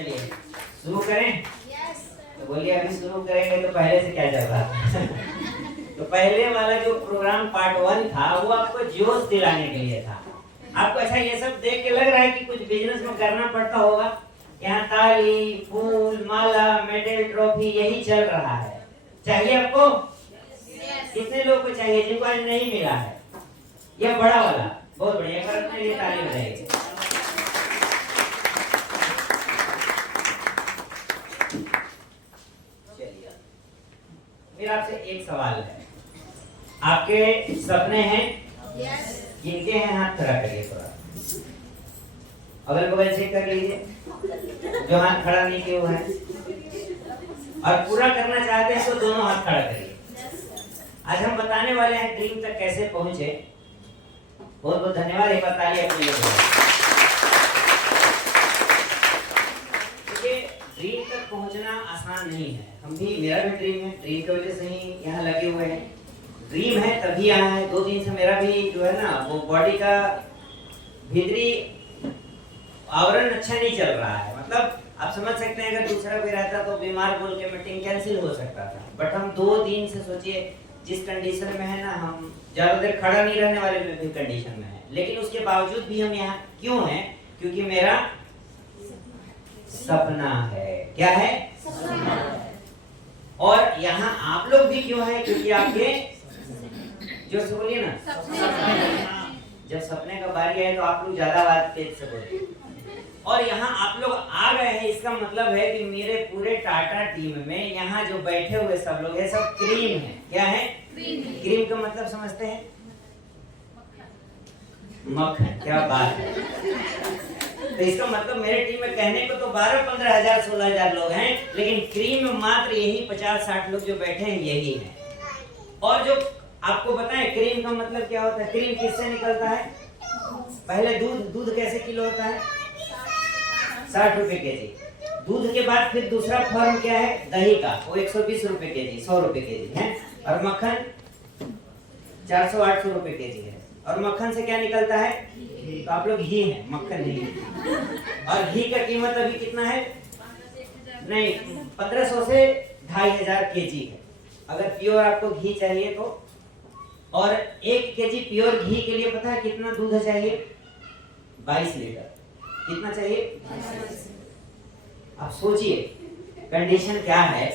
चलिए शुरू करें। तो बोलिए अभी शुरू करेंगे तो पहले से क्या चल रहा था? तो पहले वाला जो प्रोग्राम पार्ट 1 था वो आपको जोश दिलाने के लिए था। आपको अच्छा ये सब देख के लग रहा है कि कुछ बिजनेस में करना पड़ता होगा। यहाँ ताली, फूल, माला, मेडल, ट्रॉफी यही चल रहा है। चाहिए आपको? कितने लोग को चाहिए जिनको आज नहीं मिला है? ये बड़ा वाला बहुत बढ़िया, पर अपने लिए ताली बजाइए। चलिए मेरा आपसे एक सवाल है, आपके सपने हैं? किनके हैं? हाथ खड़ा करिए थोड़ा, अगल बगल चेक कर लीजिए जो हाथ खड़ा नहीं किए हुए हैं, और पूरा करना चाहते हैं तो दोनों हाथ खड़ा करिए। आज हम बताने वाले हैं ड्रीम तक कैसे पहुंचे। बहुत बहुत धन्यवाद, एक बार ताली अपने लिए। देखिए ड्रीम तक पहुंचना आसान नहीं है। हम भी, मेरा भी ड्रीम है, ड्रीम की वजह से ही यहाँ लगे हुए हैं। ड्रीम है तभी यहाँ है। 2 दिन से मेरा भी जो है ना वो बॉडी का भीतरी आवरण अच्छा नहीं चल रहा है। मतलब आप समझ सकते हैं अगर दूसरा कोई रहता तो बीमार बोल के मीटिंग कैंसिल हो सकता था। बट हम 2 दिन से सोचिए जिस कंडीशन में है ना, हम ज्यादा देर खड़ा नहीं रहने वाले भी कंडीशन में है, लेकिन उसके बावजूद भी हम यहाँ क्यों हैं? क्योंकि मेरा सपना है। क्या है? सपना। और यहाँ आप लोग भी क्यों हैं? क्योंकि आपके जो से बोलिए ना सपना। जब सपने का बारी आए तो आप लोग ज्यादा बात तेज से बोलिए। और यहाँ आप लोग आ गए हैं, इसका मतलब है कि मेरे पूरे टाटा टीम में यहाँ जो बैठे हुए सब लोग हैं सब क्रीम है। क्या है? क्रीम का मतलब समझते हैं? मक्खन। क्या बात है। तो इसका मतलब मेरे टीम में कहने को तो 12-15 हजार 16 हजार लोग हैं, लेकिन क्रीम में मात्र यही 50-60 लोग जो बैठे हैं यही है। और जो आपको बताएं क्रीम का मतलब क्या होता है? क्रीम किससे निकलता है? पहले दूध कैसे किलो होता है? 60 रुपए केजी। दूध के बाद फिर दूसरा फॉर्म क्या है? दही का, वो 120 रुपए केजी, 100 रुपए केजी है। और मक्खन 400-800 रुपए केजी है। और मक्खन से क्या निकलता है? तो आप लोग घी है, मक्खन नहीं। और घी का कीमत अभी कितना है? नहीं, 1500 से 2500 केजी है अगर प्योर आपको घी चाहिए तो। और 1 केजी प्योर घी के लिए पता है कितना दूध चाहिए? 22 लीटर। कितना चाहिए? आप सोचिए कंडीशन क्या है।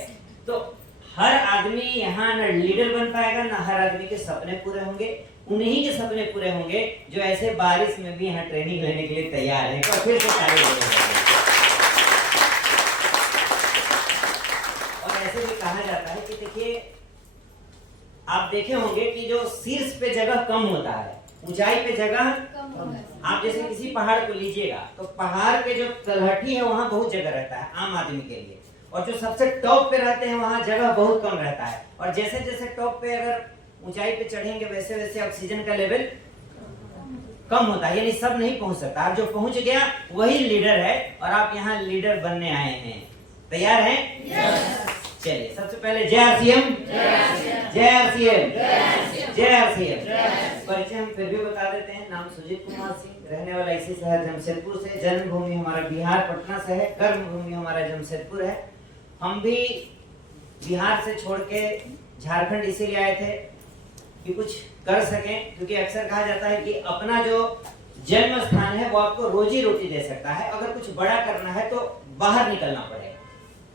तो हर आदमी यहाँ न लीडर बन पाएगा, ना हर आदमी के सपने पूरे होंगे। उन्हीं के सपने पूरे होंगे जो ऐसे बारिश में भी यहाँ ट्रेनिंग लेने के लिए तैयार है। और फिर से ताली बजाइए। और ऐसे भी कहा जाता है कि देखिए, आप देखे होंगे कि जो शीर्ष पे जगह कम होता है, ऊंचाई पे जगह कम। आप जैसे किसी पहाड़ को लीजिएगा तो पहाड़ के जो तलहटी है वहां बहुत जगह रहता है आम आदमी के लिए, और जो सबसे टॉप पे रहते हैं वहां जगह बहुत कम रहता है। और जैसे जैसे टॉप पे अगर ऊंचाई पे चढ़ेंगे वैसे वैसे ऑक्सीजन का लेवल कम होता है, यानी सब नहीं पहुंच सकता। आप जो पहुंच गया वही लीडर है, और आप यहाँ लीडर बनने आए हैं। तैयार हैं? चलिए सबसे पहले जय आरसीएम, जय आरसीएम, जय आरसीएम। परिचय हम फिर भी बता देते हैं। नाम सुजीत कुमार सिंह, रहने वाला इसी शहर जमशेदपुर से। जन्मभूमि हमारा बिहार पटना से है, कर्मभूमि हमारा जमशेदपुर है। हम भी बिहार से छोड़ के झारखंड इसीलिए आए थे कि कुछ कर सकें, क्योंकि अक्सर कहा जाता है कि अपना जो जन्म स्थान है वो आपको रोजी रोटी दे सकता है। अगर कुछ बड़ा करना है तो बाहर निकलना पड़ेगा।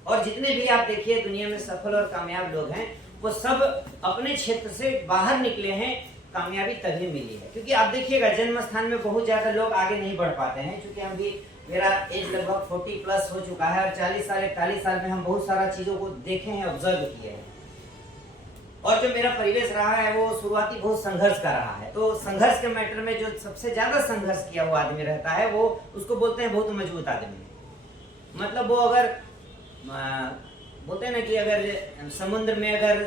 और जितने भी आप देखिए दुनिया में सफल और कामयाब लोग हैं वो सब अपने क्षेत्र से बाहर निकले हैं। कामयाबी तभी मिली है क्योंकि आप देखिएगा जन्म स्थान में बहुत ज्यादा लोग आगे नहीं बढ़ पाते हैं। क्योंकि हम भी, मेरा एज लगभग 40+ हो चुका है, और 40 साल 41 साल में हम बहुत सारा चीजों को देखे हैं, ऑब्जर्व किए हैं। और जो मेरा परिवेश रहा है वो शुरुआती बहुत संघर्ष का रहा है। तो संघर्ष के मैटर में जो सबसे ज्यादा संघर्ष किया हुआ आदमी रहता है वो, उसको बोलते हैं बहुत मजबूत आदमी। मतलब वो अगर बोलते हैं ना कि अगर समुद्र में अगर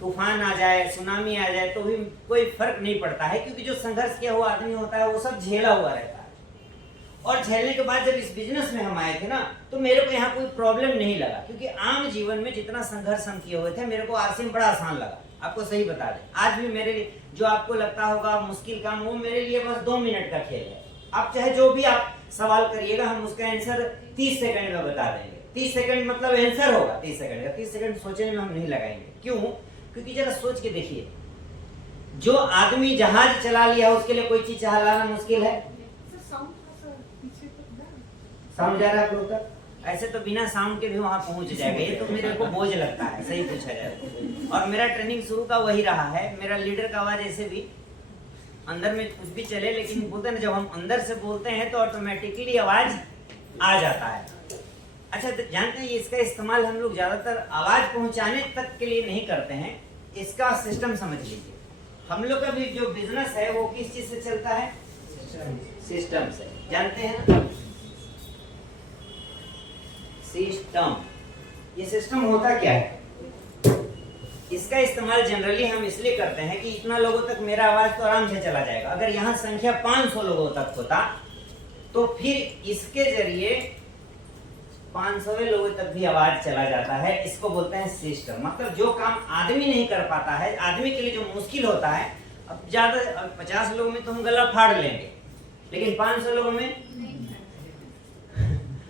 तूफान आ जाए, सुनामी आ जाए तो भी कोई फर्क नहीं पड़ता है, क्योंकि जो संघर्ष किया हुआ आदमी होता है वो सब झेला हुआ रहता है। और झेलने के बाद जब इस बिजनेस में हम आए थे ना, तो मेरे को यहाँ कोई प्रॉब्लम नहीं लगा, क्योंकि आम जीवन में जितना संघर्ष हम किए हुए थे मेरे को आरसीएम बड़ा आसान लगा। आपको सही बता दें, आज भी मेरे लिए जो आपको लगता होगा मुश्किल काम, वो मेरे लिए बस 2 मिनट का खेल है। आप चाहे जो भी आप सवाल करिएगा, हम उसका आंसर 30 सेकंड में बता देंगे। 30 सेकंड मतलब आंसर होगा 30 सेकंड का। 30 सेकंड सोचने में हम नहीं लगाएंगे। क्यों? क्योंकि जरा सोच के देखिए, जो आदमी जहाज चला लिया उसके लिए कोई चीज चलाना मुश्किल है? साउंड जा रहा है आप लोग तक? ऐसे तो बिना साउंड के भी वहां पहुंच जाएगा। ये तो मेरे को बोझ लगता है, सही पूछा जाए। और मेरा ट्रेनिंग शुरू का वही रहा है। मेरा लीडर का आवाज ऐसे भी अंदर में कुछ भी चले, लेकिन बोलते हैं जब हम अंदर से बोलते हैं तो ऑटोमेटिकली आवाज आ जाता है। अच्छा, तो जानते हैं इसका इस्तेमाल हम लोग ज्यादातर आवाज पहुंचाने तक के लिए नहीं करते हैं। इसका सिस्टम समझ लीजिए। हम लोग का भी जो बिजनेस है वो किस चीज से चलता है? सिस्टम से। जानते हैं ना? सिस्टम। ये सिस्टम होता क्या है? इसका इस्तेमाल जनरली हम इसलिए करते हैं कि इतना लोगों तक मेरा आवाज तो आराम से चला जाएगा। अगर यहाँ संख्या 500 लोगों तक होता तो फिर इसके जरिए 500 लोगों तक भी आवाज चला जाता है। इसको बोलते हैं सिस्टम। मतलब जो काम आदमी नहीं कर पाता है, आदमी के लिए जो मुश्किल होता है, अब ज्यादा 50 लोगों में तो हम गला फाड़ लेंगे, लेकिन 500 लोगों में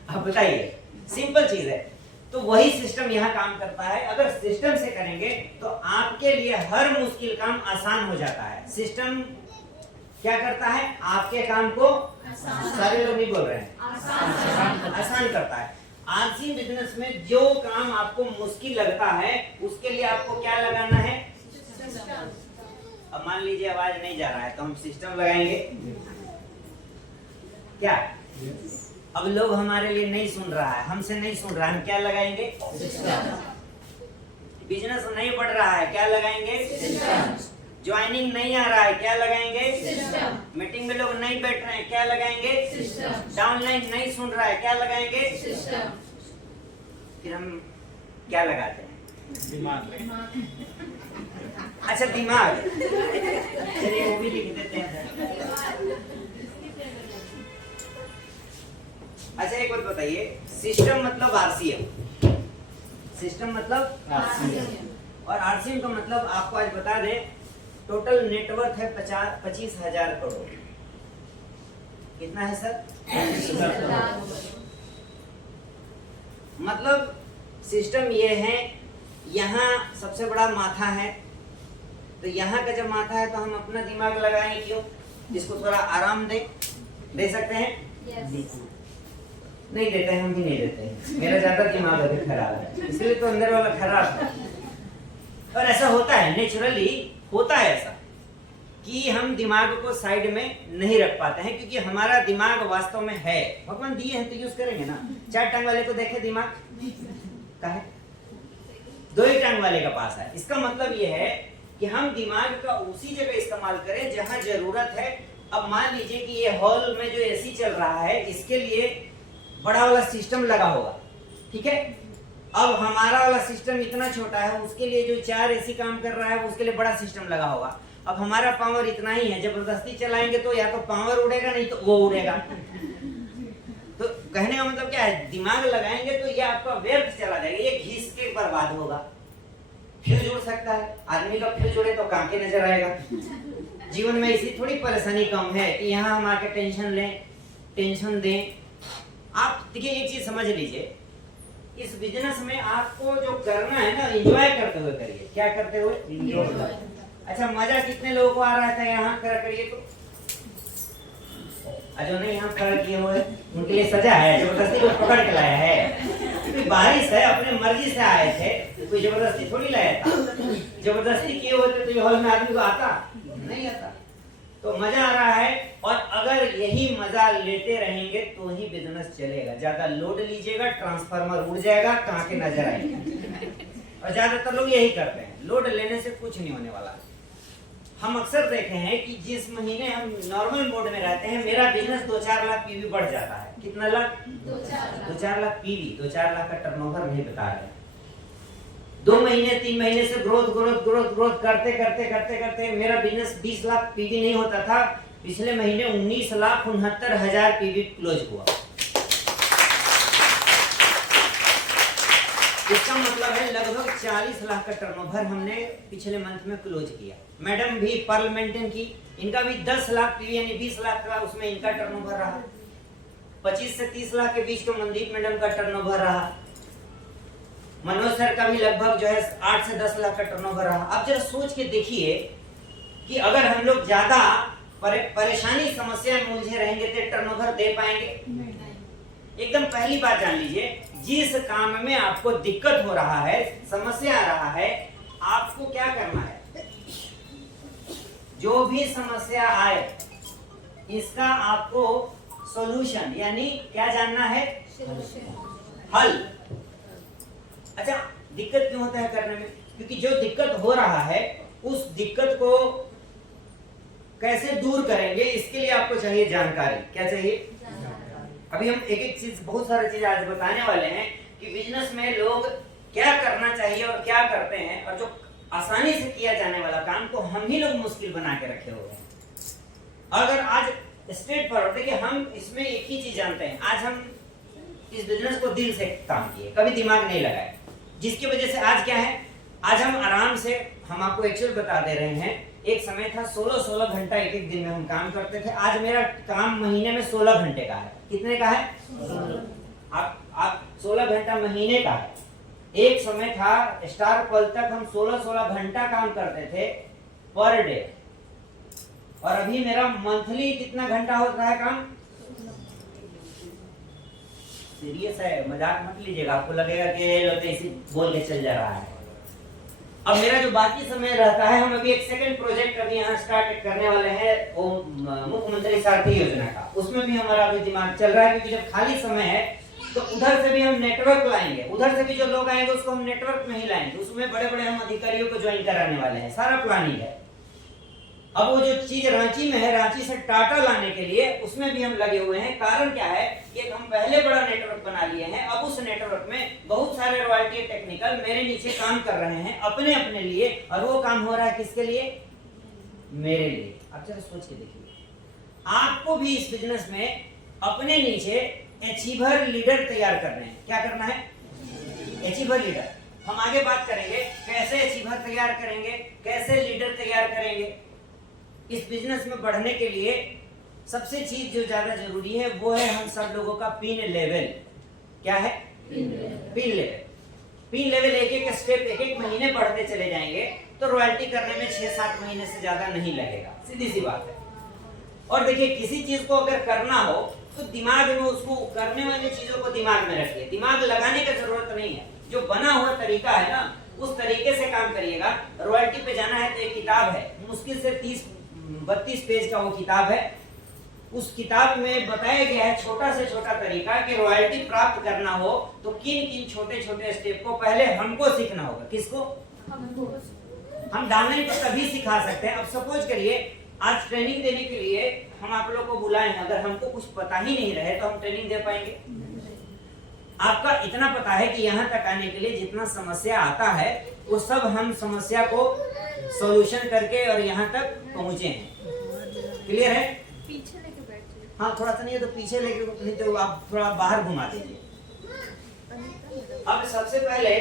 अब बताइए, सिंपल चीज है। तो वही सिस्टम यहाँ काम करता है। अगर सिस्टम से करेंगे तो आपके लिए हर मुश्किल काम आसान हो जाता है। सिस्टम क्या करता है? आपके काम को, सारे लोग नहीं बोल रहे हैं, आसान करता है। आरसी बिजनेस में जो काम आपको मुश्किल लगता है उसके लिए आपको क्या लगाना है? अब मान लीजिए आवाज नहीं जा रहा है तो हम सिस्टम लगाएंगे क्या? अब लोग हमारे लिए नहीं सुन रहा है, हमसे नहीं सुन रहा है, हम क्या लगाएंगे? बिजनेस नहीं बढ़ रहा है, क्या लगाएंगे? ज्वाइनिंग नहीं आ रहा है, क्या लगाएंगे? मीटिंग में लोग नहीं बैठ रहे हैं, क्या लगाएंगे? डाउनलाइन नहीं सुन रहा है, क्या लगाएंगे? फिर हम क्या लगाते हैं? दिमाग। अच्छा, दिमाग। चलिए वो भी लिख देते हैं। अच्छा, एक बात बताइए, सिस्टम मतलब आरसीएम। सिस्टम मतलब आरसीएम। और आरसीएम का मतलब आपको आज बता दें, टोटल नेटवर्क है 25,000 करोड़। कितना है सर? 25,000। मतलब सिस्टम ये है, यहाँ सबसे बड़ा माथा है, तो यहाँ का जब माथा है तो हम अपना दिमाग लगाएं क्यों? जिसको थोड़ा आराम दे सकते हैं? yes. नहीं देते हैं, हम भी नहीं देते हैं। मेरा ज्यादा दिमाग अभी खराब है, इसलिए तो अंदर वाला खराब है। और ऐसा होता है, नेचुरली होता है ऐसा कि हम दिमाग को साइड में नहीं रख पाते हैं, क्योंकि हमारा दिमाग वास्तव में है, भगवान दिए हैं तो यूज करेंगे ना। 4 टांग वाले को देखे दिमाग का है, 2 ही टांग वाले का पास है। इसका मतलब ये है कि हम दिमाग का उसी जगह इस्तेमाल करें जहां जरूरत है। अब मान लीजिए कि ये हॉल में जो एसी चल रहा है, इसके लिए बड़ा वाला सिस्टम लगा होगा, ठीक है। अब हमारा वाला सिस्टम इतना छोटा है, उसके लिए जो 4 एसी काम कर रहा है उसके लिए बड़ा सिस्टम लगा होगा। अब हमारा पावर इतना ही है, जबरदस्ती चलाएंगे तो या तो पावर उड़ेगा, नहीं तो वो उड़ेगा। तो कहने का मतलब क्या है, दिमाग लगाएंगे तो ये आपका व्यर्थ चला जाएगा, ये घिस के बर्बाद होगा। फ्यूज उड़ सकता है, आदमी का फ्यूज उड़े तो कांके नजर आएगा। जीवन में इसी थोड़ी परेशानी कम है कि यहाँ हम आके टेंशन लें, टेंशन दें। आप देखिए एक चीज समझ लीजिए, इस बिजनेस में आपको जो करना है ना, एंजॉय करते हुए करिए। क्या करते हुए? एंजॉय। अच्छा, मजा कितने लोगों को आ रहा था यहाँ खड़ा करिए तो? जो नहीं यहाँ खड़ा किए हुए उनके लिए सजा है, जबरदस्ती को पकड़ के लाया है। कोई बारिश है, अपने मर्जी से आए थे, कोई जबरदस्ती थोड़ी लाया था। जबरदस्ती किए होते तो ये हॉल में आदमी को आता नहीं आता। तो मजा आ रहा है, और अगर यही मजा लेते रहेंगे तो ही बिजनेस चलेगा। ज्यादा लोड लीजिएगा, ट्रांसफार्मर उड़ जाएगा, कहाँ के नजर आएगा। और ज्यादातर लोग यही करते हैं, लोड लेने से कुछ नहीं होने वाला। हम अक्सर देखे हैं कि जिस महीने हम नॉर्मल मोड में रहते हैं, मेरा बिजनेस 2-4 लाख पीवी बढ़ जाता है। कितना लाख? 2-4 लाख पीवी। 2-4 लाख का टर्नओवर नहीं बता रहे। 2 महीने 3 महीने से ग्रोथ करते मेरा बिजनेस 20 लाख पीवी नहीं होता था। पिछले महीने 19,69,000 पीवी क्लोज हुआ। इसका मतलब है लगभग 40 लाख का टर्नओवर हमने पिछले मंथ में क्लोज किया। मैडम भी पर्ल मेंटेन की, इनका भी 10 लाख पीवी यानी 20 लाख का उसमें इनका टर्नओवर रहा। 25 से 30 लाख के बीच का मनदीप मैडम का टर्नओवर रहा। मनोज सर का भी लगभग जो है 8 से 10 लाख का टर्नओवर रहा। अब जरा सोच के देखिए कि अगर हम लोग ज्यादा परेशानी समस्या में उलझे रहेंगे तो टर्नओवर दे पाएंगे? एकदम पहली बात जान लीजिए, जिस काम में आपको दिक्कत हो रहा है, समस्या आ रहा है, आपको क्या करना है? जो भी समस्या आए इसका आपको सॉल्यूशन यानी क्या जानना है? हल। अच्छा, दिक्कत क्यों होता है करने में? क्योंकि जो दिक्कत हो रहा है उस दिक्कत को कैसे दूर करेंगे इसके लिए आपको चाहिए जानकारी। क्या चाहिए? अभी हम एक एक चीज, बहुत सारी चीज आज बताने वाले हैं कि बिजनेस में लोग क्या करना चाहिए और क्या करते हैं, और जो आसानी से किया जाने वाला काम को हम ही लोग मुश्किल बना के रखे हुए हैं। अगर आज स्ट्रेट फॉरवर्ड देखिए, हम इसमें एक ही चीज जानते हैं, आज हम इस बिजनेस को दिल से काम किए, कभी दिमाग नहीं लगाए, जिसकी वजह से आज क्या है, आज हम आराम से, हम आपको एक्चुअल बता दे रहे हैं, एक समय था 16-16 घंटा एक एक दिन में हम काम करते थे। आज मेरा काम महीने में 16 घंटे का है। कितने का है? आप 16 घंटा महीने का है। एक समय था स्टार पल तक हम 16-16 घंटा काम करते थे पर डे, और अभी मेरा मंथली कितना घंटा होता है काम? सीरियस है, मजाक मत लीजिएगा, आपको लगेगा कि ये लोग ऐसे बोल के चल जा रहा है। अब मेरा जो बाकी समय रहता है, हम अभी एक सेकंड प्रोजेक्ट अभी यहाँ स्टार्ट करने वाले हैं, वो मुख्यमंत्री सारथी योजना का, उसमें भी हमारा अभी दिमाग चल रहा है, क्योंकि जब खाली समय है तो उधर से भी हम नेटवर्क लाएंगे, उधर से भी जो लोग आएंगे उसको हम नेटवर्क में ही लाएंगे, उसमें बड़े बड़े हम अधिकारियों को ज्वाइन कराने वाले हैं, सारा प्लानिंग है। अब वो जो चीज रांची में है, रांची से टाटा लाने के लिए उसमें भी हम लगे हुए हैं। कारण क्या है कि हम पहले बड़ा नेटवर्क बना लिए हैं, अब उस नेटवर्क में बहुत सारे रॉयल्टी टेक्निकल मेरे नीचे काम कर रहे हैं अपने अपने लिए, और वो काम हो रहा है किसके लिए? मेरे लिए। अब जरा सोच के देखिए, आपको भी इस बिजनेस में अपने नीचे अचीवर लीडर तैयार करने हैं। क्या करना है? Achiever leader. हम आगे बात करेंगे कैसे अचीवर तैयार करेंगे, कैसे लीडर तैयार करेंगे। इस बिजनेस में बढ़ने के लिए सबसे चीज जो ज्यादा जरूरी है वो है हम सब लोगों का पिन लेवल। क्या है? Pin level. पिन लेवल एक एक स्टेप, एक एक महीने बढ़ते चले जाएंगे तो रॉयल्टी करने में 6-7 महीने से ज्यादा नहीं लगेगा, सीधी सी बात है। और देखिए, किसी चीज को अगर करना हो तो दिमाग में, उसको करने वाली चीजों को दिमाग में रखिए, दिमाग लगाने की जरूरत नहीं है। जो बना हुआ तरीका है ना, उस तरीके से काम करिएगा। रॉयल्टी पे जाना है तो एक किताब है, मुश्किल से 30-32 पेज का वो किताब है। उस किताब में बताया गया है छोटा से छोटा तरीका कि रॉयल्टी प्राप्त करना हो तो किन किन छोटे छोटे स्टेप को पहले हमको सीखना होगा। किसको? हम डालने को तभी सिखा सकते हैं। अब सपोज करिए आज ट्रेनिंग देने के लिए हम आप लोगों को बुलाए हैं, अगर हमको कुछ पता ही नहीं रहे तो हम ट्रेनिंग दे पाएंगे? आपका इतना पता है कि यहाँ तक आने के लिए जितना समस्या आता है वो सब हम समस्या को सॉल्यूशन करके और यहाँ तक पहुँचे हैं। क्लियर है? पीछे लेके बैठिए। हाँ, थोड़ा सा नहीं है तो पीछे लेके, नहीं तो आप थोड़ा बाहर घुमा दीजिए। अब सबसे पहले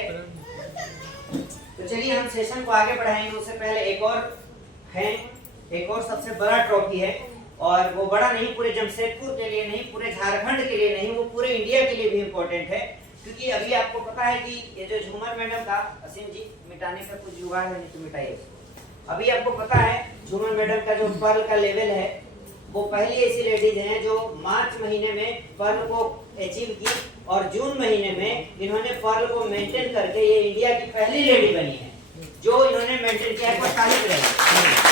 तो चलिए हम सेशन को आगे बढ़ाएंगे। उससे पहले एक और है, एक और सबसे बड़ा ट्रॉफी है, और वो बड़ा नहीं, पूरे जमशेदपुर के लिए नहीं, पूरे झारखंड के लिए नहीं, वो पूरे इंडिया के लिए भी इम्पोर्टेंट है। क्योंकि अभी आपको पता है कि ये जो झूमर मैडम का, असीम जी मिटाने का कुछ जुगाड़ है, नहीं तो मिटाइए उसको। अभी आपको पता है झूमर मैडम का जो पर्ल का लेवल है, वो पहली ऐसी लेडीज हैं जो मार्च महीने में पर्ल को अचीव की, और जून महीने में इन्होंने पर्ल को मेंटेन करके ये इंडिया की पहली लेडी बनी है जो इन्होंने मेंटेन किया है। तारीफ रहे।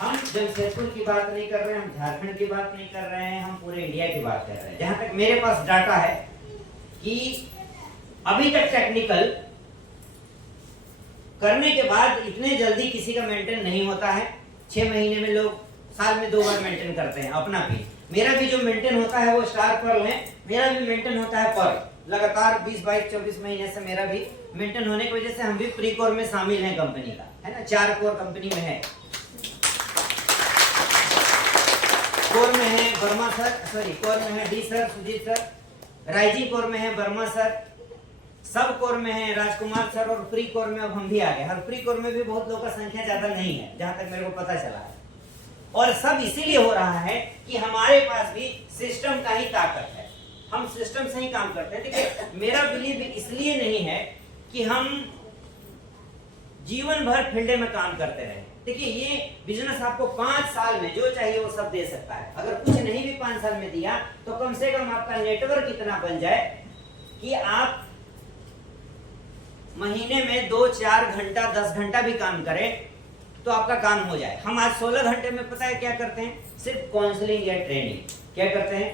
हम जमशेदपुर की बात नहीं कर रहे हैं, हम झारखंड की बात नहीं कर रहे हैं, हम पूरे इंडिया की बात कर रहे हैं। जहां तक मेरे पास डाटा है कि अभी तक टेक्निकल करने के बाद इतने जल्दी किसी का मेंटेन नहीं होता है। 6 महीने में लोग साल में 2 बार मेंटेन करते हैं अपना भी। मेरा भी जो मेंटेन होता है वो स्टार पर्ल है, मेरा भी मेंटेन होता है पर्ल। लगातार 20-22-24 महीने से मेरा भी मेंटेन होने की वजह से हम भी प्री कोर में शामिल हैं कंपनी का, है ना। 4 कोर कंपनी में है। कोर में है वर्मा सर, सॉरी कोर में है डी सर, सुजीत सर। राइजी कोर में है वर्मा सर। सब कोर में है राजकुमार सर, और प्री कोर में अब हम भी आ गए। हर प्री कोर में भी बहुत लोगों का संख्या ज्यादा नहीं है, जहां तक मेरे को पता चला है। और सब इसीलिए हो रहा है कि हमारे पास भी सिस्टम का ही ताकत है, हम सिस्टम से ही काम करते हैं। देखिए मेरा बिलीव इसलिए नहीं है कि हम जीवन भर फील्ड में काम करते रहे। देखिए ये बिजनेस आपको 5 साल में जो चाहिए वो सब दे सकता है। अगर कुछ नहीं भी 5 साल में दिया तो कम से कम आपका नेटवर्क इतना बन जाए कि आप महीने में 2-4 घंटा 10 घंटा भी काम करें तो आपका काम हो जाए। हम आज 16 घंटे में पता है क्या करते हैं, सिर्फ काउंसलिंग या ट्रेनिंग। क्या करते हैं,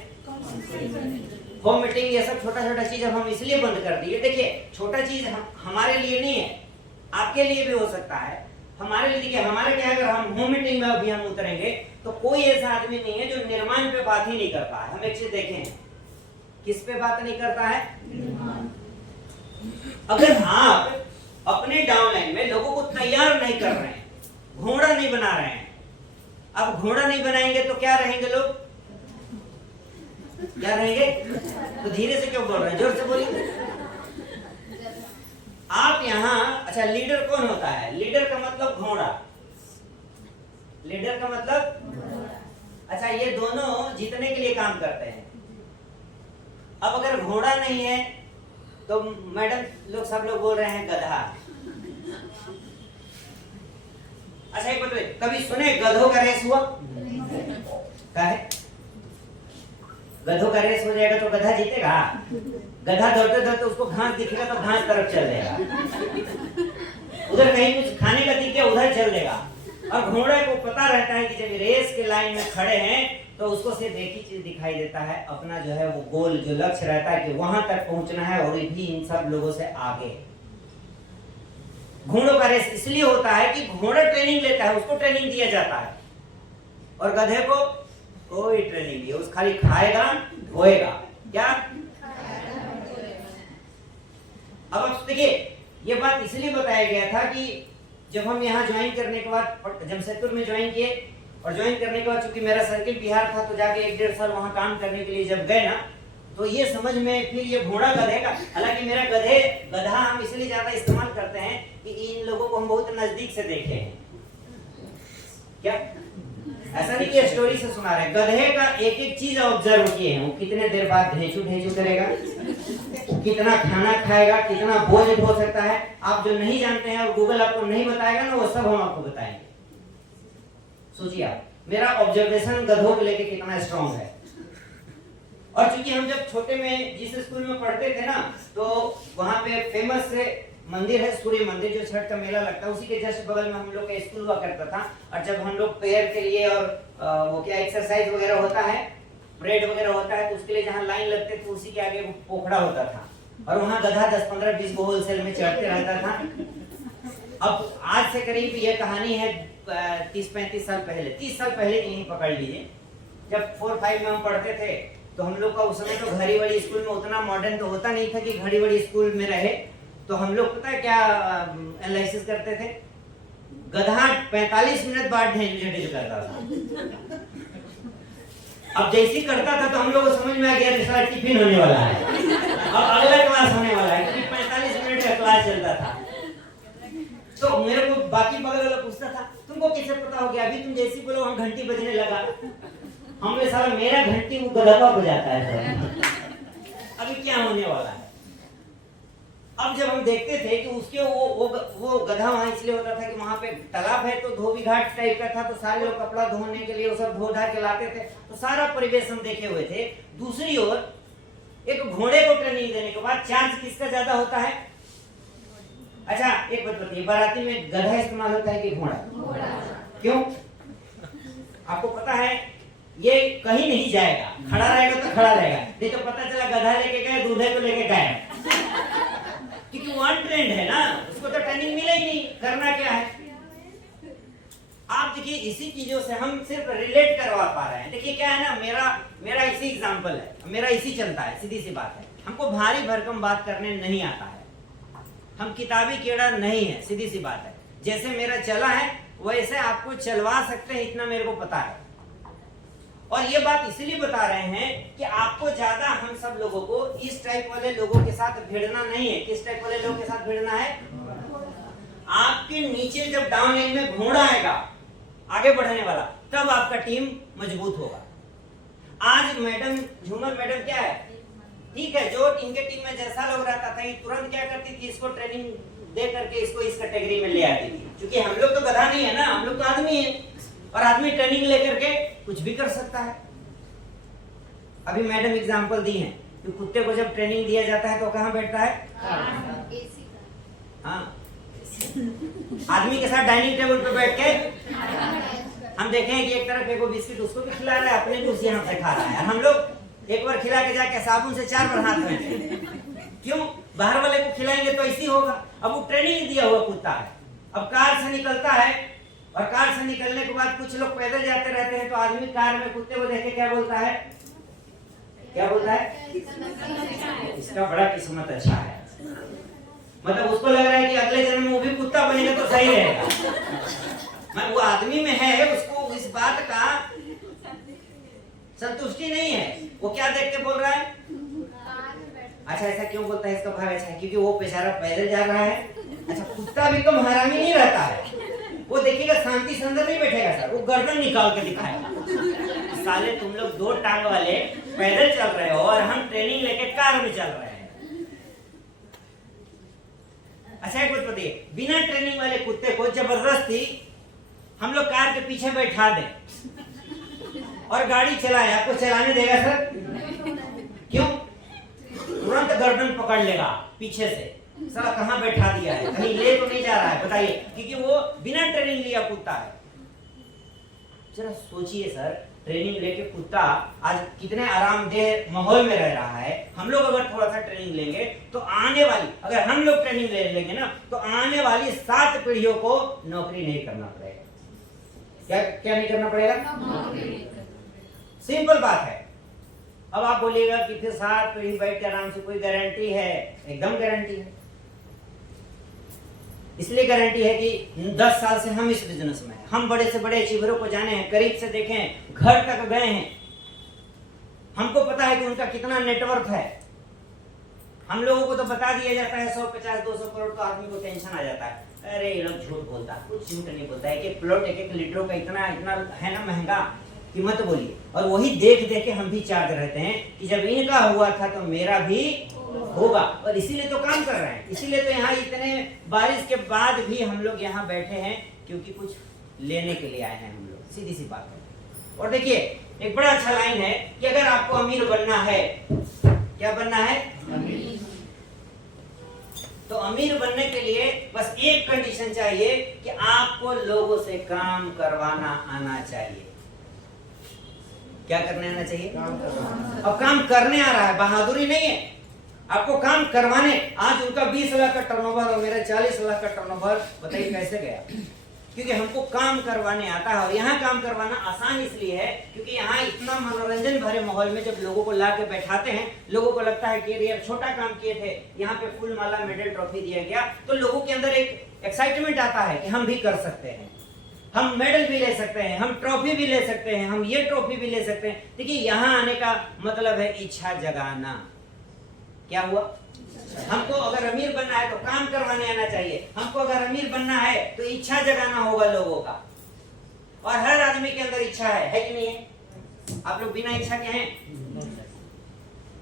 होम मीटिंग, ये सब छोटा छोटा चीज अब हम इसलिए बंद कर दिए। देखिए छोटा चीज हमारे लिए नहीं है, आपके लिए भी हो सकता है। हमारे लिए देखिए हमारे क्या, अगर हम होम मीटिंग में अभी हम उतरेंगे तो कोई ऐसा आदमी नहीं है जो निर्माण पे बात ही नहीं करता है। हम एक चीज देखें, किस पे बात नहीं करता है, अगर आप अपने डाउनलाइन में लोगों को तैयार नहीं कर रहे हैं, घोड़ा नहीं बना रहे हैं, अब घोड़ा नहीं बनाएंगे तो क्या रहेंगे लोग, क्या रहेंगे? तो धीरे से क्यों बोल रहे हैं, जोर से बोलिए। आप यहाँ, अच्छा लीडर कौन होता है, लीडर का मतलब घोड़ा, लीडर का मतलब, अच्छा ये दोनों जीतने के लिए काम करते हैं। अब अगर घोड़ा नहीं है तो मैडम लोग सब लोग बोल रहे हैं गधा। अच्छा एक बताइए, कभी सुने गधों का रेस हुआ? क्या है, गधों का रेस हो जाएगा तो गधा जीतेगा? गधा दौड़ते दौड़ते उसको घास दिखेगा तो घास तरफ चल देगा, उधर कहीं कुछ खाने का दिख गया उधर चल देगा। और घोड़े को पता रहता है कि जब रेस के लाइन में खड़े हैं तो उसको सिर्फ एक ही चीज दिखाई देता है, अपना जो है वो गोल, जो लक्ष्य रहता है कि वहां तक पहुंचना है और भी इन सब लोगों से आगे। घोड़ों का रेस इसलिए होता है कि घोड़ा ट्रेनिंग लेता है, उसको ट्रेनिंग दिया जाता है, और गधे को कोई ट्रेनिंग नहीं, उस खाली खाएगा धोएगा। क्या? अब आप देखिए ये बात इसलिए बताया गया था कि जब हम यहाँ ज्वाइन करने के बाद, जमशेदपुर में ज्वाइन किए, और ज्वाइन करने के बाद चूंकि मेरा सर्किल बिहार था तो जाके 1-1.5 साल वहां काम करने के लिए जब गए ना, तो ये समझ में फिर ये घोड़ा गधे का, हालांकि मेरा गधा हम इसलिए ज्यादा इस्तेमाल करते हैं कि इन लोगों को हम बहुत नजदीक से देखे हैं। क्या ऐसा नहीं कि स्टोरी से सुना रहे, गधे का एक एक चीज ऑब्जर्व किए हैं। वो कितने देर बाद ढेंचू ढेंचू करेगा, कितना खाना खाएगा, कितना बोझ हो सकता है, आप जो नहीं जानते हैं और गूगल आपको नहीं बताएगा ना, वो सब हम आपको बताएंगे। सोचिए आप, मेरा ऑब्जर्वेशन गधों को लेके कितना स्ट्रॉन्ग है। और चूंकि हम जब छोटे में जिस स्कूल में पढ़ते थे ना, तो वहां पे फेमस से मंदिर है, सूर्य मंदिर, जो छठ का मेला लगता है, उसी के जस्ट बगल में हम लोग का स्कूल हुआ करता था। और जब हम लोग पैर के लिए और वो क्या एक्सरसाइज वगैरह होता है, परेड वगैरह होता है, तो उसके लिए जहाँ लाइन लगते थे उसी के आगे वो पोखड़ा होता था, और वहाँ गधा 10-15-20 को होलसेल में चढ़ते रहता था। अब आज से करीब ये कहानी है 30-35 साल पहले, 30 साल पहले की ही पकड़ लीजिए। जब 4-5 में हम पढ़ते थे तो हम लोग का उस समय तो घड़ी वाली स्कूल में उतना मॉडर्न तो होता नहीं था कि घड़ी वाली स्कूल में रहे, तो हम लोग पता है क्या एनालिसिस करते थे, गधा 45 मिनट बाद ढेंचू करता था। अब जैसे करता था तो हम लोग को समझ में आ गया रिसार्ट टिफिन होने वाला है, अब अगला क्लास होने वाला है, क्योंकि 45 मिनट का क्लास चलता था। तो मेरे को बाकी बगल वाला पूछता था, तुमको कैसे पता हो गया? अभी तुम जैसी बोलो हम घंटी बजने लगा, हमने सारा मेरा घंटी वो गधा बजाता है, अभी क्या होने वाला है। अब जब हम देखते थे कि उसके वो गधा वहां इसलिए होता था कि वहां पे तालाब है, तो धोबी घाट टाइप का था, तो सारे लोग कपड़ा धोने के लिए वो सब धो धा के लाते थे, तो सारा परिवेश हम देखे हुए थे। दूसरी ओर एक घोड़े को ट्रेनिंग देने के बाद चार्ज किसका ज्यादा होता है? अच्छा एक बात बताइए, बाराती में गधा इस्तेमाल होता है कि घोड़ा? क्यों? आपको पता है ये कहीं नहीं जाएगा, खड़ा रहेगा तो खड़ा रहेगा, नहीं तो पता चला गधा लेके गए, दूल्हे को लेके गए, क्योंकि वो अनट्रेंड है ना, उसको तो ट्रेनिंग मिला ही नहीं, करना क्या है। आप देखिए इसी चीजों से हम सिर्फ रिलेट करवा पा रहे हैं। देखिए क्या है ना, मेरा इसी एग्जांपल है, मेरा इसी चलता है, सीधी सी बात है। हमको भारी भरकम बात करने नहीं आता है, हम किताबी कीड़ा नहीं है, सीधी सी बात है। जैसे मेरा चला है वैसे आपको चलवा सकते हैं, इतना मेरे को पता है। और ये बात इसलिए बता रहे हैं कि आपको ज्यादा हम सब लोगों को इस टाइप वाले लोगों के साथ भिड़ना नहीं है। किस टाइप वाले लोगों के साथ भिड़ना है? आपके नीचे जब डाउन लाइन में घोड़ा आएगा आगे बढ़ने वाला, तब आपका टीम मजबूत होगा। आज मैडम झूमर मैडम क्या है, ठीक है, जो इनके टीम में जैसा लोग रहता था ये तुरंत क्या करती थी, इसको ट्रेनिंग दे करके इसको इस कैटेगरी में ले आती थी, क्योंकि हम लोग तो गधा नहीं है ना, हम लोग तो आदमी है, और आदमी ट्रेनिंग लेकर के कुछ भी कर सकता है। अभी मैडम एग्जांपल दी है कि कुत्ते को जब ट्रेनिंग दिया जाता है तो कहाँ बैठता है, हाँ, आदमी के साथ डाइनिंग टेबल पे बैठ के हम देखे हैं कि एक तरफ एक बिस्किट उसको भी खिला रहा है, अपने भी उसी हाथ से खा रहा है। हम लोग एक बार खिला के जाके साबुन से 4 बार हाथ धोएंगे, क्यों, बाहर वाले को खिलाएंगे तो ऐसी होगा। अब वो ट्रेनिंग दिया हुआ कुत्ता है, अब कार से निकलता है, और कार से निकलने के बाद कुछ लोग पैदल जाते रहते हैं, तो आदमी कार में कुत्ते को देख के क्या बोलता है, क्या बोलता है, इसका बड़ा किस्मत अच्छा है, मतलब उसको लग रहा है कि अगले जन्म में वो भी कुत्ता बनेगा तो सही रहेगा। मैं वो आदमी में है, उसको इस बात का संतुष्टि नहीं है, वो क्या देख के बोल रहा है, अच्छा ऐसा क्यों बोलता है, इसका भाव ऐसा है क्योंकि वो बेचारा पैदल जा रहा है। अच्छा, कुत्ता भी कम हरामी नहीं रहता है, वो देखिएगा शांति से अंदर नहीं बैठेगा सर, वो गर्दन निकाल के दिखाएगा, साले तुम लोग 2 टांग वाले पैदल चल रहे हो और हम ट्रेनिंग लेके कार में चल रहे हैं। अच्छा कुछ बताइए, बिना ट्रेनिंग वाले कुत्ते को जबरदस्ती हम लोग कार के पीछे बैठा दें और गाड़ी चलाए, आपको चलाने देगा सर, क्यों, तुरंत गर्दन पकड़ लेगा पीछे से, साला कहाँ बैठा दिया है, कहीं ले तो नहीं जा रहा है, बताइए, क्योंकि वो बिना ट्रेनिंग लिया कुत्ता है। जरा सोचिए सर, ट्रेनिंग लेके कुत्ता आज कितने आरामदेह माहौल में रह रहा है। हम लोग अगर थोड़ा सा ट्रेनिंग लेंगे तो आने वाली, अगर हम लोग ट्रेनिंग ले लेंगे ना, तो आने वाली 7 पीढ़ियों को नौकरी नहीं करना पड़ेगा। क्या क्या नहीं करना पड़ेगा, सिंपल बात है। अब आप बोलिएगा कि फिर 7 पीढ़ी बैठ के आराम से, कोई गारंटी है, एकदम गारंटी है। इसलिए गारंटी है कि 10 साल से हम इस बिजनेस में हैं, हम बड़े से बड़े अचीवरों को जाने हैं, करीब से देखे हैं, घर तक गए हैं, हमको पता है कि उनका कितना नेटवर्क है। हम लोगों को तो बता दिया जाता है 150-200 करोड़, तो आदमी को टेंशन आ जाता है, अरे ये लोग झूठ बोलता है, कुछ झूठ नहीं बोलता है, एक प्लॉट 1-1 लीटरों का इतना है ना महंगा कि मत बोलिए। और वही देख देख के हम भी चाहते रहते हैं कि जब इनका हुआ था तो मेरा भी होगा, और इसीलिए तो काम कर रहे हैं, इसीलिए तो यहाँ इतने बारिश के बाद भी हम लोग यहाँ बैठे हैं, क्योंकि कुछ लेने के लिए आए हैं हम लोग, सीधी सी बात है। और देखिए एक बड़ा अच्छा लाइन है कि अगर आपको अमीर बनना है, क्या बनना है, अमीर, तो अमीर बनने के लिए बस एक कंडीशन चाहिए कि आपको लोगों से काम करवाना आना चाहिए। क्या करने आना चाहिए, काम करवाना। अब काम करने आ रहा है, बहादुरी नहीं है, आपको काम करवाने। आज उनका 20 लाख का टर्नओवर और मेरा 40 लाख का टर्नओवर, बताइए कैसे गया, क्योंकि हमको काम करवाने आता है। और यहाँ काम करवाना आसान इसलिए है क्योंकि यहाँ इतना मनोरंजन भरे माहौल में जब लोगों को ला के बैठाते हैं, लोगों को लगता है कि यार छोटा काम किए थे, यहाँ पे फूल माला मेडल ट्रॉफी दिया गया, तो लोगों के अंदर एक एक्साइटमेंट आता है कि हम भी कर सकते हैं, हम मेडल भी ले सकते हैं, हम ट्रॉफी भी ले सकते हैं, हम ये ट्रॉफी भी ले सकते हैं। देखिए यहाँ आने का मतलब है इच्छा जगाना। क्या हुआ, हमको अगर अमीर बनना है तो काम करवाने आना चाहिए, हमको अगर अमीर बनना है तो इच्छा जगाना होगा लोगों का। और हर आदमी के अंदर इच्छा है कि नहीं है? आप लोग बिना इच्छा के हैं?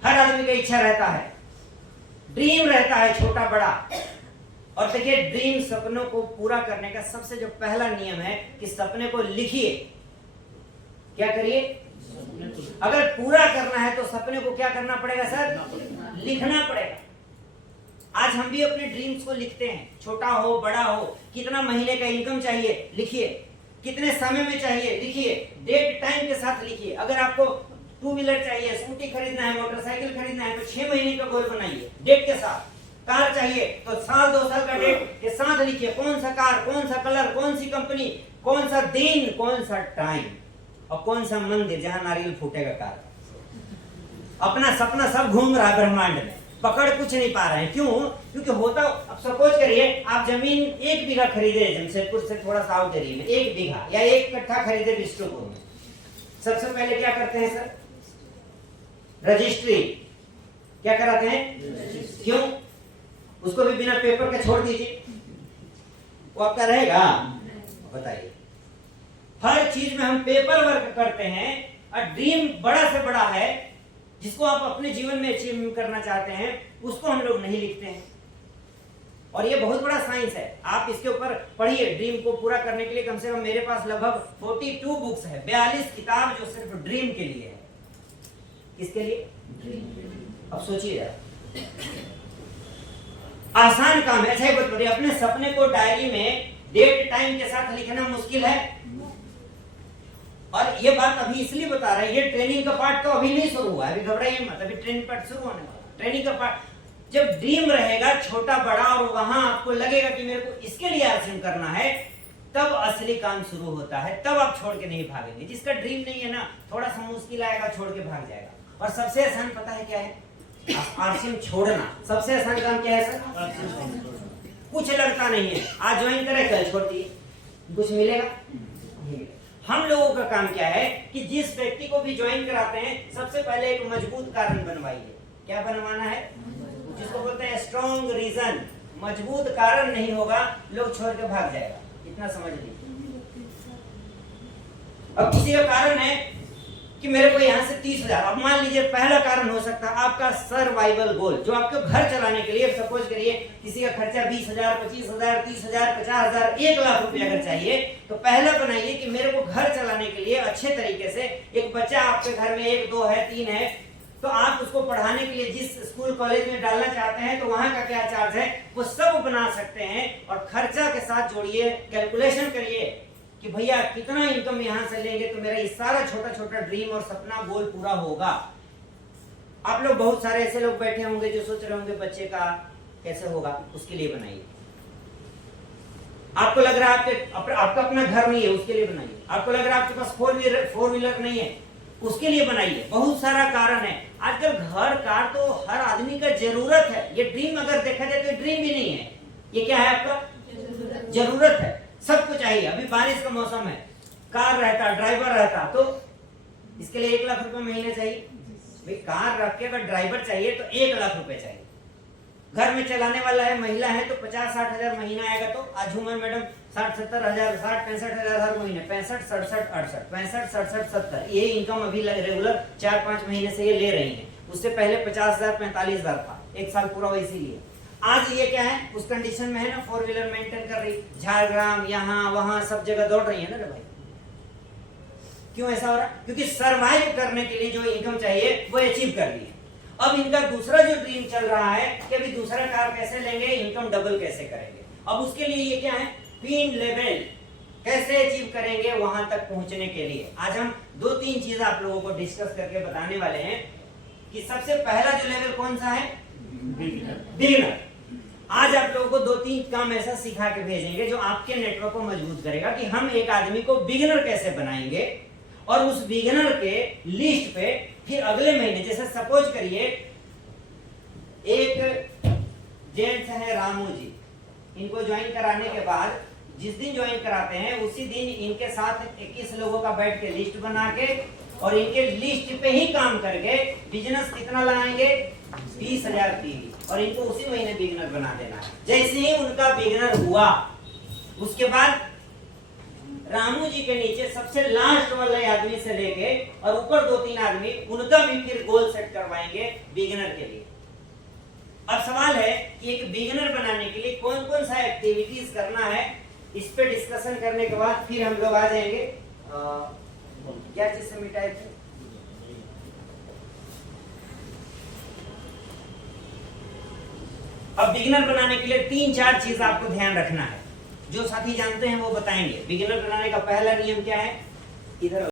हर आदमी का इच्छा रहता है, ड्रीम रहता है छोटा बड़ा। और देखिए ड्रीम, सपनों को पूरा करने का सबसे जो पहला नियम है कि सपने को लिखिए। क्या करिए, अगर पूरा करना है तो सपने को क्या करना पड़ेगा सर, लिखना पड़ेगा। आज हम भी अपने ड्रीम्स को लिखते हैं, छोटा हो बड़ा हो, कितना महीने का इनकम चाहिए लिखिए, कितने समय में चाहिए लिखिए, डेट टाइम के साथ लिखिए। अगर आपको 2 व्हीलर चाहिए, स्कूटी खरीदना है, मोटरसाइकिल खरीदना है, तो 6 महीने का गोल बनाइए डेट के साथ। कार चाहिए तो 1-2 साल का डेट के साथ लिखिए, कौन सा कार, कौन सा कलर, कौन सी कंपनी, कौन सा दिन, कौन सा टाइम, और कौन सा मंदिर जहां नारियल फूटेगा कार। अपना सपना सब घूम रहा है ब्रह्मांड में, पकड़ कुछ नहीं पा रहे हैं। क्यों? क्योंकि होता, अब सपोज करिए आप जमीन 1 बीघा खरीदे जमशेदपुर से थोड़ा सा आउट एरिया में, 1 बीघा या 1 कट्ठा खरीदे बिष्टुपुर में। सबसे पहले क्या करते हैं सर, रजिस्ट्री। क्या कराते हैं? क्यों? उसको भी बिना पेपर के छोड़ दीजिए, वो आपका रहेगा? बताइए। हर चीज में हम पेपर वर्क करते हैं, और ड्रीम बड़ा से बड़ा है जिसको आप अपने जीवन में अचीव करना चाहते हैं, उसको हम लोग नहीं लिखते हैं। और ये बहुत बड़ा साइंस है, आप इसके ऊपर पढ़िए। ड्रीम को पूरा करने के लिए कम से कम मेरे पास लगभग 42 बुक्स है, 42 किताब जो सिर्फ ड्रीम के लिए है। किसके लिए? ड्रीम। अब सोचिए यार, आसान काम है। अच्छा एक बात बताइए, अपने सपने को डायरी में डेट टाइम के साथ लिखना मुश्किल है? और ये बात अभी इसलिए बता रहा है, ये ट्रेनिंग का पार्ट तो अभी नहीं शुरू हुआ है, अभी घबराइए मत, अभी ट्रेनिंग पार्ट शुरू होने वाला। ट्रेनिंग का पार्ट जब ड्रीम रहेगा छोटा बड़ा, और वहां आपको लगेगा कि मेरे को इसके लिए अचीव करना है, तब असली काम शुरू होता है। तब आप छोड़ के नहीं भागेंगे। जिसका ड्रीम नहीं है ना, थोड़ा सा मुश्किल आएगा, छोड़ के भाग जाएगा। और सबसे आसान पता है क्या है? आरसीएम छोड़ना। सबसे आसान काम क्या है सर? कुछ लगता नहीं है, आज ज्वाइन करें कल छोड़ दिए, कुछ मिलेगा? हम लोगों का काम क्या है कि जिस व्यक्ति को भी ज्वाइन कराते हैं, सबसे पहले एक मजबूत कारण बनवाइए। क्या बनवाना है? जिसको बोलते हैं स्ट्रॉन्ग रीजन। मजबूत कारण नहीं होगा, लोग छोड़ के भाग जाएगा। इतना समझ लीजिए। अब किसी का कारण है कि मेरे को यहाँ से 30,000, अब मान लीजिए पहला कारण हो सकता है आपका सर्वाइवल गोल, जो आपको घर चलाने के लिए, सपोज करिए किसी का खर्चा 20,000, 25,000, 30,000, 50,000, 1 लाख रुपए अगर चाहिए, तो पहला बनाइए कि मेरे को घर चलाने के लिए अच्छे तरीके से, एक बच्चा आपके घर में 1, 2 है, 3 है, तो आप उसको पढ़ाने के लिए जिस स्कूल कॉलेज में डालना चाहते हैं, तो वहां का क्या चार्ज है, वो सब बना सकते हैं। और खर्चा के साथ जोड़िए, कैलकुलेशन करिए कि भैया कितना इनकम यहां से लेंगे तो मेरा ये सारा छोटा छोटा ड्रीम और सपना गोल पूरा होगा। आप लोग बहुत सारे ऐसे लोग बैठे होंगे जो सोच रहे होंगे बच्चे का कैसे होगा, उसके लिए बनाइए। आपको लग रहा है आपका अपना घर नहीं है, उसके लिए बनाइए। आपको लग रहा है आपके पास 4 व्हीलर नहीं है, उसके लिए बनाइए। बहुत सारा कारण है। आजकल घर कार तो हर आदमी का जरूरत है। ये ड्रीम अगर देखा जाए तो ड्रीम भी नहीं है, ये क्या है? आपका जरूरत है। सबको चाहिए। अभी बारिश का मौसम है, कार रहता, ड्राइवर रहता, तो इसके लिए 1 लाख रुपए महीने चाहिए। भाई कार रख के अगर ड्राइवर चाहिए तो 1 लाख रुपए चाहिए। घर में चलाने वाला है, महिला है, तो 50-60 हजार महीना आएगा। तो आज झूमर मैडम 60-70 हजार, 60-65 हजार हर महीने, 65-67-68, 65-67-70, ये इनकम अभी रेगुलर 4-5 महीने से ये ले रही है। उससे पहले 50,000-45,000 था, 1 साल पूरा वैसे लिए। आज ये क्या है, उस कंडीशन में है ना, 4 व्हीलर मेंटेन कर रही, झारग्राम यहाँ वहां सब जगह दौड़ रही है ना भाई। क्यों ऐसा हो रहा? क्योंकि सरवाइव करने के लिए जो इनकम चाहिए वो अचीव कर ली है। अब इनका दूसरा जो ड्रीम चल रहा है कि अभी दूसरा कार कैसे लेंगे, इनकम डबल कैसे करेंगे। अब उसके लिए ये क्या है, पिन लेवल कैसे अचीव करेंगे वहां तक पहुंचने के लिए आज हम 2-3 चीज आप लोगों को डिस्कस करके बताने वाले हैं। कि सबसे पहला जो लेवल कौन सा है? बिगिनर। आज आप लोगों को 2-3 काम ऐसा सिखा के भेजेंगे जो आपके नेटवर्क को मजबूत करेगा कि हम एक आदमी को बिगिनर कैसे बनाएंगे, और उस बिगिनर के लिस्ट पे फिर अगले महीने, जैसे सपोज करिए एक जेंट्स है रामू जी, इनको ज्वाइन कराने के बाद जिस दिन ज्वाइन कराते हैं उसी दिन इनके साथ 21 लोगों का बैठ के लिस्ट बना के और इनके लिस्ट पे ही काम करके बिजनेस कितना लाएंगे, 20,000 टीवी, और इनको उसी महीने बिगिनर बना देना है। जैसे ही उनका बिगिनर हुआ उसके बाद रामू जी के नीचे सबसे लास्ट वाले आदमी से लेके और ऊपर 2-3 आदमी, उनका भी फिर गोल सेट करवाएंगे बिगिनर के लिए। अब सवाल है कि एक बिगिनर बनाने के लिए कौन कौन सा एक्टिविटीज करना है, इस पे डिस्कशन करने के बाद फिर हम लोग आ जाएंगे क्या चीज से मिटाए थे। अब बिगिनर बनाने के लिए 3-4 चीज आपको ध्यान रखना है, जो साथी जानते हैं वो बताएंगे। बिगिनर बनाने का पहला नियम क्या है, इधर